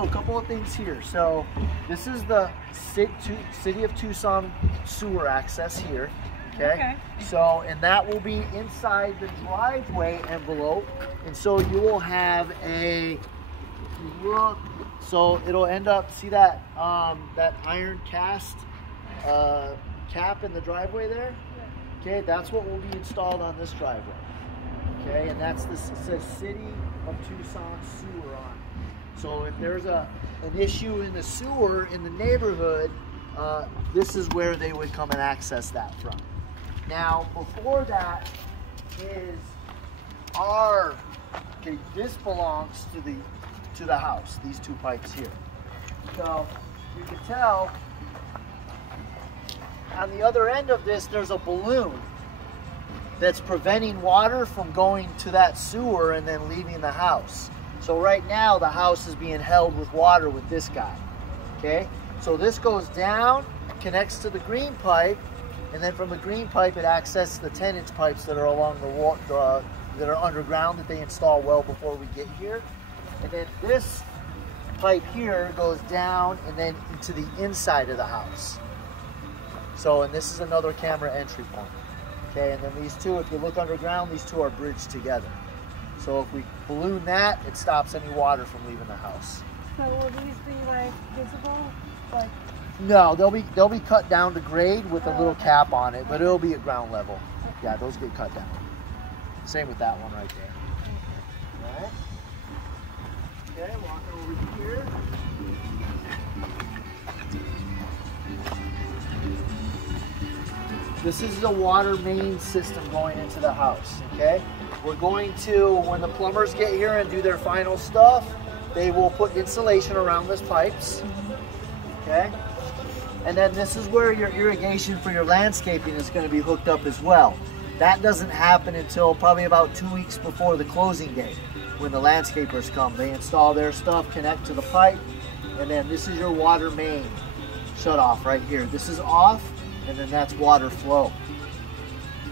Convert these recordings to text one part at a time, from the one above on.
A couple of things here. So this is the City of Tucson sewer access here. Okay. So, and that will be inside the driveway envelope. And so you will have a look. So it'll end up, see that that iron cast cap in the driveway there? Okay, that's what will be installed on this driveway. Okay, and that's this, it says City of Tucson sewer on it. So if there's an issue in the sewer in the neighborhood, this is where they would come and access that from. Now, before that is our, okay, this belongs to the house, these two pipes here. So you can tell on the other end of this, there's a balloon that's preventing water from going to that sewer and then leaving the house. So right now the house is being held with water with this guy, okay? So this goes down, connects to the green pipe, and then from the green pipe it accesses the 10-inch pipes that are along the that are underground that they install well before we get here. And then this pipe here goes down and then into the inside of the house. So, and this is another camera entry point, okay? And then these two, if you look underground, these two are bridged together. So if we balloon that, it stops any water from leaving the house. So will these be like visible? Like no, they'll be cut down to grade with a little cap on it, but it'll be at ground level. Yeah, those get cut down. Same with that one right there. All right. Okay, walking over here. This is the water main system going into the house, okay? We're going to, when the plumbers get here and do their final stuff, they will put insulation around these pipes, okay? And then this is where your irrigation for your landscaping is going to be hooked up as well. That doesn't happen until probably about 2 weeks before the closing date. When the landscapers come, they install their stuff, connect to the pipe, and then this is your water main shut off right here. This is off, and then that's water flow,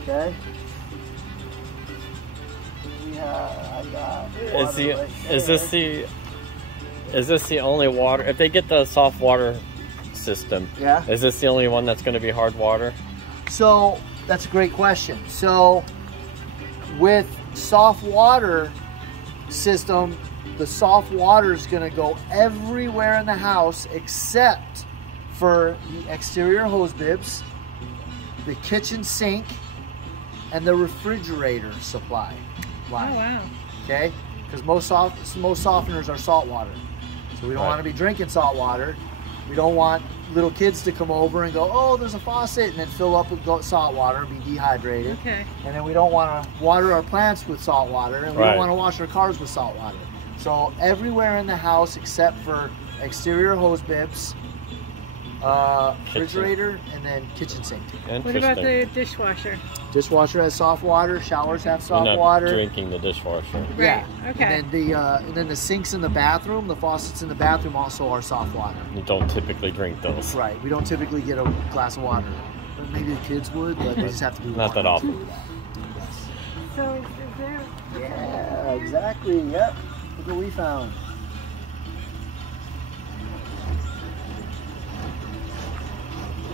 okay? Is this the only water? If they get the soft water system, yeah, is this the only one that's going to be hard water? So that's a great question. So with soft water system, the soft water is going to go everywhere in the house except for the exterior hose bibs, the kitchen sink, and the refrigerator supply line. oh wow. Okay, because most softeners are salt water, so we don't want to be drinking salt water. We don't want little kids to come over and go, oh, there's a faucet, and then fill up with salt water and be dehydrated. Okay. And then we don't want to water our plants with salt water, and we don't want to wash our cars with salt water. So everywhere in the house except for exterior hose bibs, refrigerator, and then kitchen sink. What about the dishwasher? Dishwasher has soft water. Showers have soft water. Drinking the dishwasher. Right. Yeah. Okay. And then the sinks in the bathroom, the faucets in the bathroom also are soft water. You don't typically drink those. Right. We don't typically get a glass of water. Maybe the kids would, but they just have to do Not that often. Yes. So is there? Yeah, exactly. Yep. Look what we found.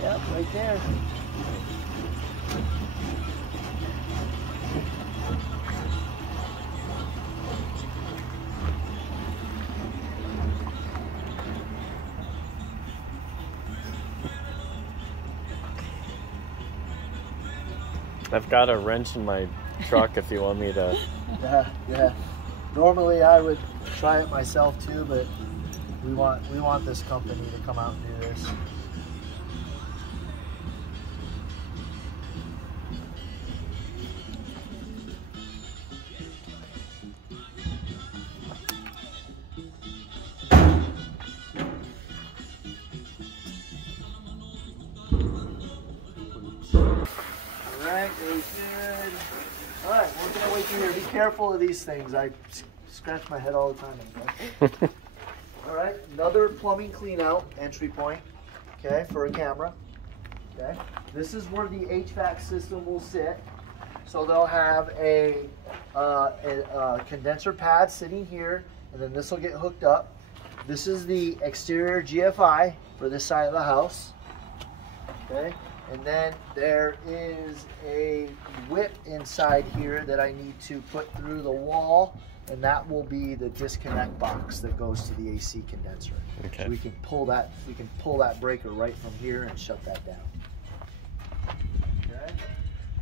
Yep, right there. I've got a wrench in my truck if you want me to. Yeah. Normally I would try it myself too, but we want this company to come out and do this. Alright, very good. Alright, we're gonna wait here. Be careful of these things. I scratch my head all the time. Alright, another plumbing clean out entry point, okay, for a camera. Okay, this is where the HVAC system will sit. So they'll have a condenser pad sitting here, and then this will get hooked up. this is the exterior GFI for this side of the house. Okay, and then there is a whip inside here that I need to put through the wall, and that will be the disconnect box that goes to the AC condenser. Okay. So we can pull that breaker right from here and shut that down. Okay.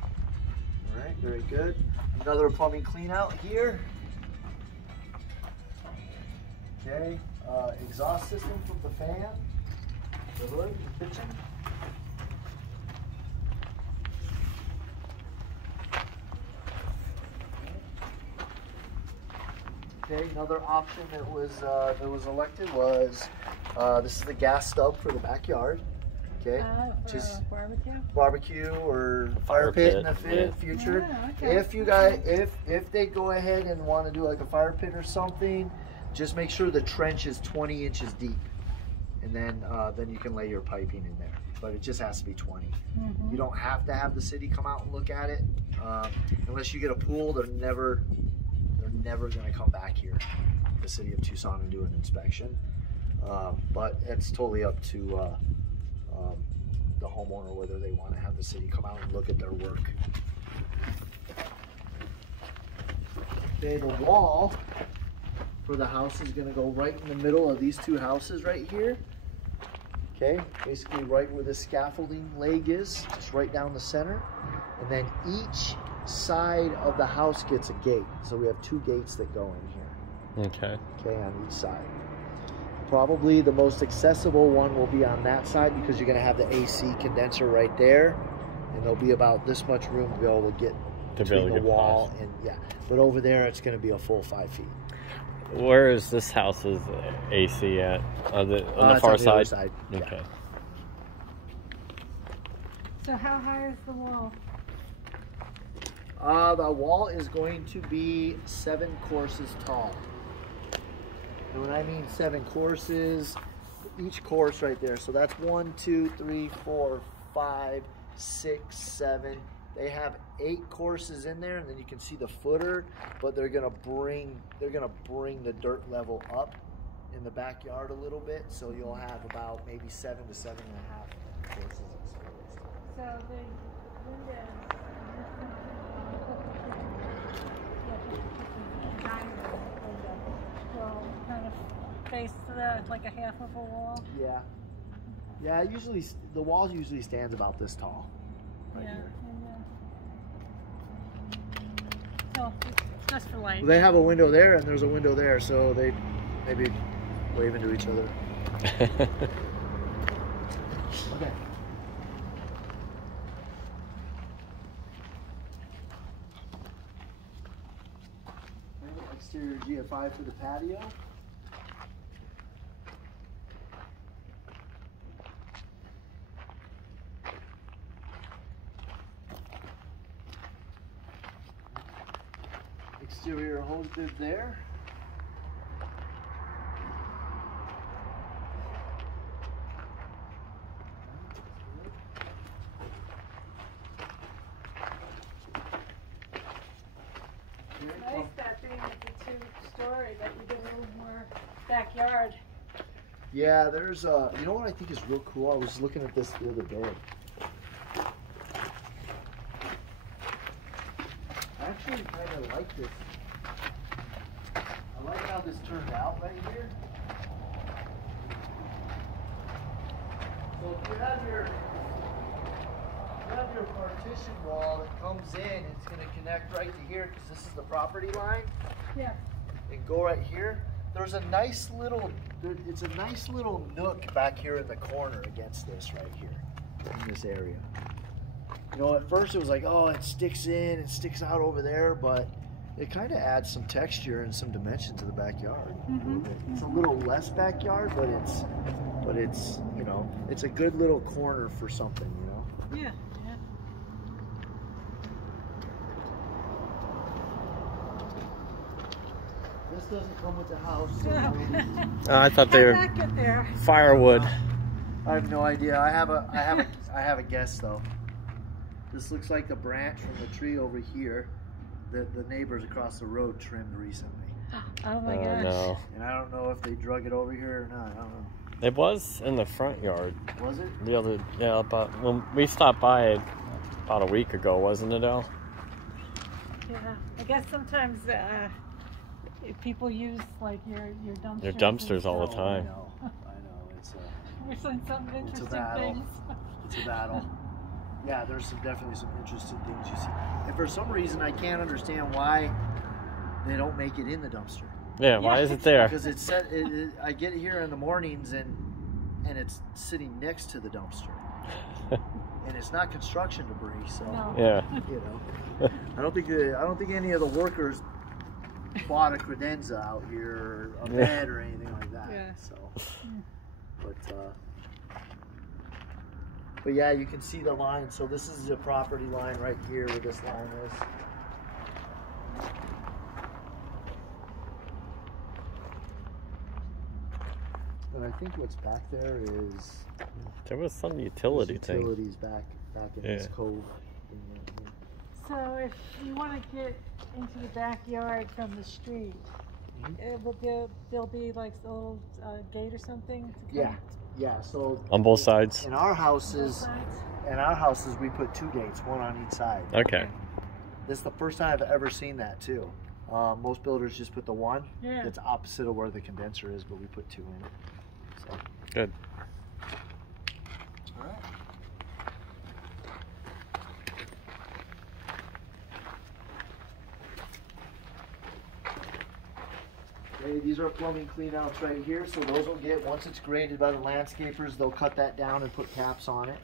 All right, very good. Another plumbing clean out here. Okay, exhaust system from the fan, the hood, the kitchen. Okay, another option that was elected was this is the gas stub for the backyard. Okay, For a barbecue or fire pit in the future. Yeah, okay. If you guys, if they go ahead and want to do like a fire pit or something, just make sure the trench is 20 inches deep, and then you can lay your piping in there. But it just has to be 20. You don't have to have the city come out and look at it, unless you get a pool. They're never going to come back here, the city of Tucson, and do an inspection. But it's totally up to the homeowner whether they want to have the city come out and look at their work. Okay, the wall for the house is going to go right in the middle of these two houses right here. Okay, basically right where the scaffolding leg is, just right down the center. And then each side of the house gets a gate. So we have 2 gates that go in here. Okay. Okay, on each side. Probably the most accessible one will be on that side because you're going to have the AC condenser right there, and there'll be about this much room to be able to get between the wall and But over there, it's going to be a full 5 feet. Where is this house's AC at? On the far it's on the side? other side. Okay. Yeah. So how high is the wall? The wall is going to be 7 courses tall. And when I mean 7 courses, each course right there. So that's 1, 2, 3, 4, 5, 6, 7. They have 8 courses in there, and then you can see the footer. But they're gonna bring the dirt level up in the backyard a little bit. So you'll have about maybe 7 to 7.5 courses exposed. So the windows. Will kind of face like a half of a wall. Yeah. Yeah. Usually the wall usually stands about this tall. Right here. So it's just for light. Well, they have a window there, and there's a window there, so they maybe wave into each other. Okay. Exterior GFI for the patio. Exterior hose bib there. Nice that being at the 2-story, that you get a little more backyard. Yeah, there's you know what I think is real cool? I was looking at this the other day. I actually kind of like this. I like how this turned out right here. So if you have your partition wall that comes in, it's going to connect right to here because this is the property line. Yeah. And go right here. There's a nice little, it's a nice little nook back here in the corner against this right here, in this area. You know, at first it was like, oh, it sticks in, it sticks out over there, but it kind of adds some texture and some dimension to the backyard. It's a little less backyard, but it's, you know, it's a good little corner for something, you know? Yeah. This doesn't come with the house. So I thought they How were did that get there? firewood. I have no idea. I have a guess though. This looks like a branch from the tree over here that the neighbors across the road trimmed recently. Oh my Oh gosh. no. And I don't know if they drug it over here or not. I don't know. It was in the front yard. Was it? The other, yeah, about when we stopped by about a week ago, wasn't it, Al? Yeah. I guess sometimes if people use like your dumpsters. Your dumpsters all the Oh, time. I know. We're seeing some It's a interesting battle. things. It's a battle. Yeah, there's definitely some interesting things you see. And for some reason, I can't understand why they don't make it in the dumpster. Yeah, why is it there? Because it's set. I get here in the mornings and it's sitting next to the dumpster, and it's not construction debris. So No. Yeah. you know, I don't think any of the workers bought a credenza out here, or a bed or anything like that. Yeah. So, but yeah, you can see the line. So this is the property line right here where this line is. And I think what's back there is There was some utility thing. utilities back in this cove. So if you want to get into the backyard from the street, there'll be like a little gate or something. To come Yeah. So On both sides? in our both houses, sides? we put 2 gates, one on each side. Okay. This is the first time I've ever seen that too. Most builders just put the one. Yeah. It's opposite of where the condenser is, but we put 2 in it. So. Good. All right. Okay, these are plumbing cleanouts right here. So those will get, once it's graded by the landscapers, they'll cut that down and put caps on it.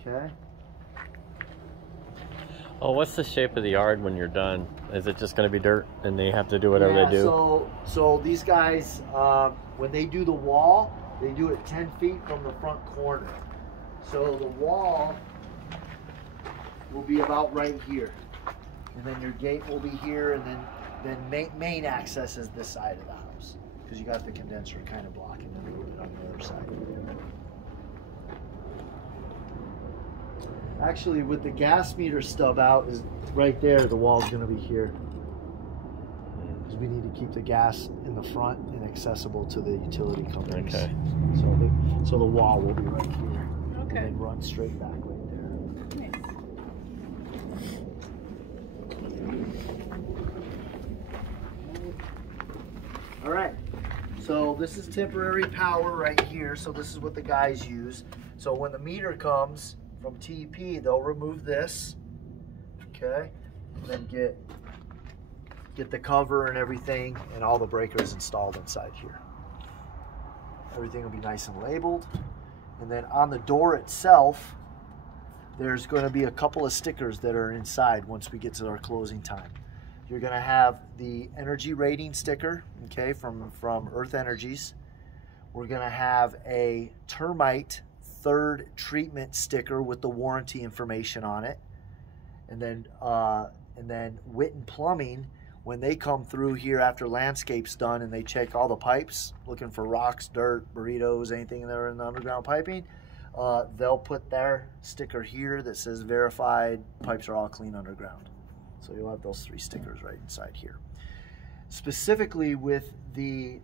Okay. Oh, what's the shape of the yard when you're done? Is it just going to be dirt and they have to do whatever they do? So these guys, when they do the wall, they do it 10 feet from the front corner. So the wall will be about right here. And then your gate will be here, and then main access is this side of the house. Because you got the condenser kind of blocking it a little bit on the other side. Actually, with the gas meter stub out is right there, the wall's going to be here. Because we need to keep the gas in the front and accessible to the utility companies. Okay. So the wall will be right here. Okay. And then run straight back right there. Nice. All right. So this is temporary power right here. So this is what the guys use. So when the meter comes from TEP, they'll remove this. Okay. And then get the cover and everything and all the breakers installed inside here. Everything will be nice and labeled. And then on the door itself, there's going to be a couple of stickers that are inside once we get to our closing time. You're going to have the energy rating sticker, okay, from Earth Energies. We're going to have a termite third treatment sticker with the warranty information on it. And then Witten Plumbing, when they come through here after landscape's done and they check all the pipes, looking for rocks, dirt, burritos, anything that are in the underground piping, they'll put their sticker here that says verified, pipes are all clean underground. So you'll have those 3 stickers right inside here. Specifically with the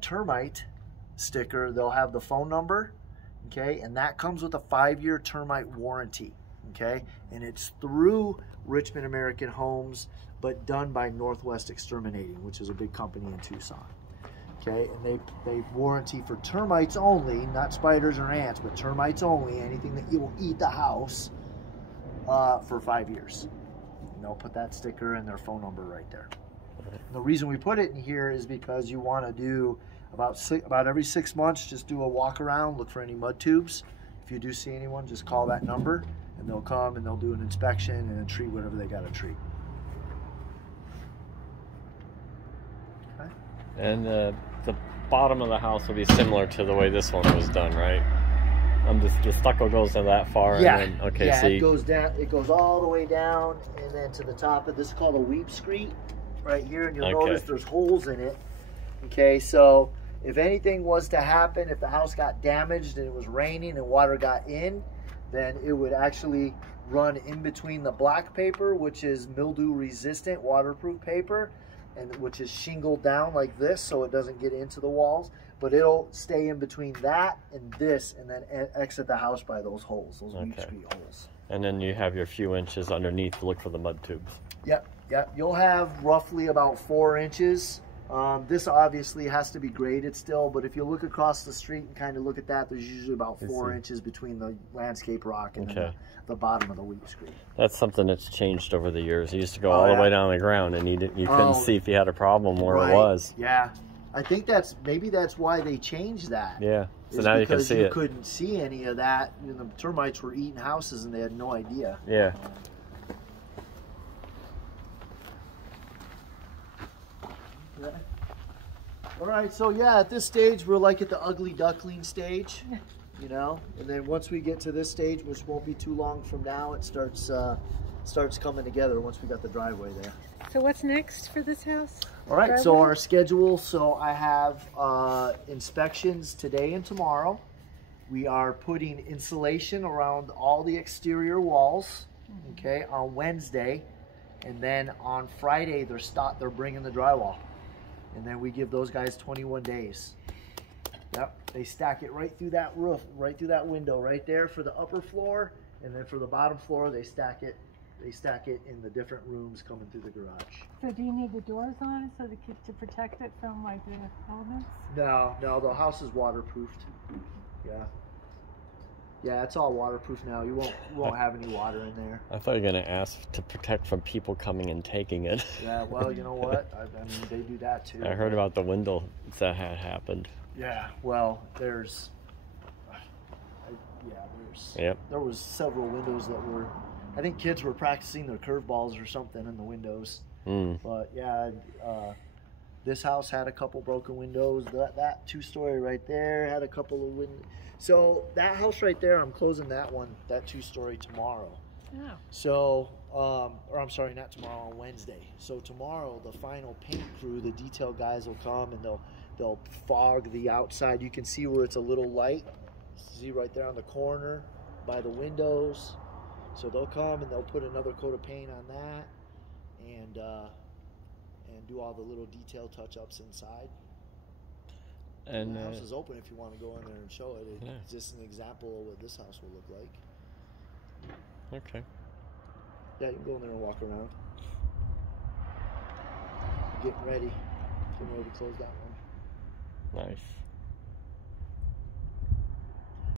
termite sticker, they'll have the phone number, okay, and that comes with a 5-year termite warranty, okay, and it's through Richmond American Homes, but done by Northwest Exterminating, which is a big company in Tucson. Okay, and they warranty for termites only, not spiders or ants, but termites only, anything that will eat the house, for 5 years. And they'll put that sticker and their phone number right there. And the reason we put it in here is because you want to do about every 6 months, just do a walk around, look for any mud tubes. If you do see anyone, just call that number, and they'll come and they'll do an inspection and then treat whatever they got to treat. Okay. And the bottom of the house will be similar to the way this one was done, right? The stucco goes to that far. Yeah. And then, okay, yeah, so it goes down. It goes all the way down, and then to the top of this is called a weep screed, right here. And you'll notice there's holes in it. Okay, so if anything was to happen, if the house got damaged and it was raining and water got in, then it would actually run in between the black paper, which is mildew resistant, waterproof paper, and which is shingled down like this, so it doesn't get into the walls. But it'll stay in between that and this, and then exit the house by those holes, those Weed Street holes. And then you have your few inches underneath to look for the mud tubes. Yep, yep. You'll have roughly about 4 inches. This obviously has to be graded still, but if you look across the street and kind of look at that, there's usually about 4 inches between the landscape rock and the bottom of the Weed Street. That's something that's changed over the years. It used to go all the way down the ground, and you couldn't see if you had a problem where it was. Yeah. I think maybe that's why they changed that. Yeah. So now you can see it. Because you couldn't see any of that. The termites were eating houses and they had no idea. Yeah. All right, so yeah, at this stage, we're like at the ugly duckling stage, you know? And then once we get to this stage, which won't be too long from now, it starts coming together once we got the driveway there. So what's next for this house? All right, so our schedule, so I have inspections today and tomorrow. We are putting insulation around all the exterior walls, okay, on Wednesday. And then on Friday, they're bringing the drywall. And then we give those guys 21 days. Yep, they stack it right through that roof, right through that window right there for the upper floor. And then for the bottom floor, they stack it in the different rooms coming through the garage. So do you need the doors on it to protect it from like the elements? No, the house is waterproofed. Yeah, it's all waterproof now. You won't have any water in there. I thought you were going to ask to protect from people coming and taking it. Yeah, well, you know what? I mean, they do that too. I heard about the window that had happened. Yeah, well, there was several windows that were, I think kids were practicing their curveballs or something in the windows. But yeah, this house had a couple broken windows. That 2-story right there had a couple of windows. So that house right there, I'm closing that 2-story tomorrow. Oh. So, or I'm sorry, not tomorrow, on Wednesday. So tomorrow, the final paint crew, the detail guys will come and they'll fog the outside. You can see where it's a little light. See right there on the corner by the windows. So they'll come and they'll put another coat of paint on that and do all the little detail touch-ups inside. And the house is open if you want to go in there and show it. It's just an example of what this house will look like. Okay. Yeah, you can go in there and walk around. Getting ready to close that one. Nice.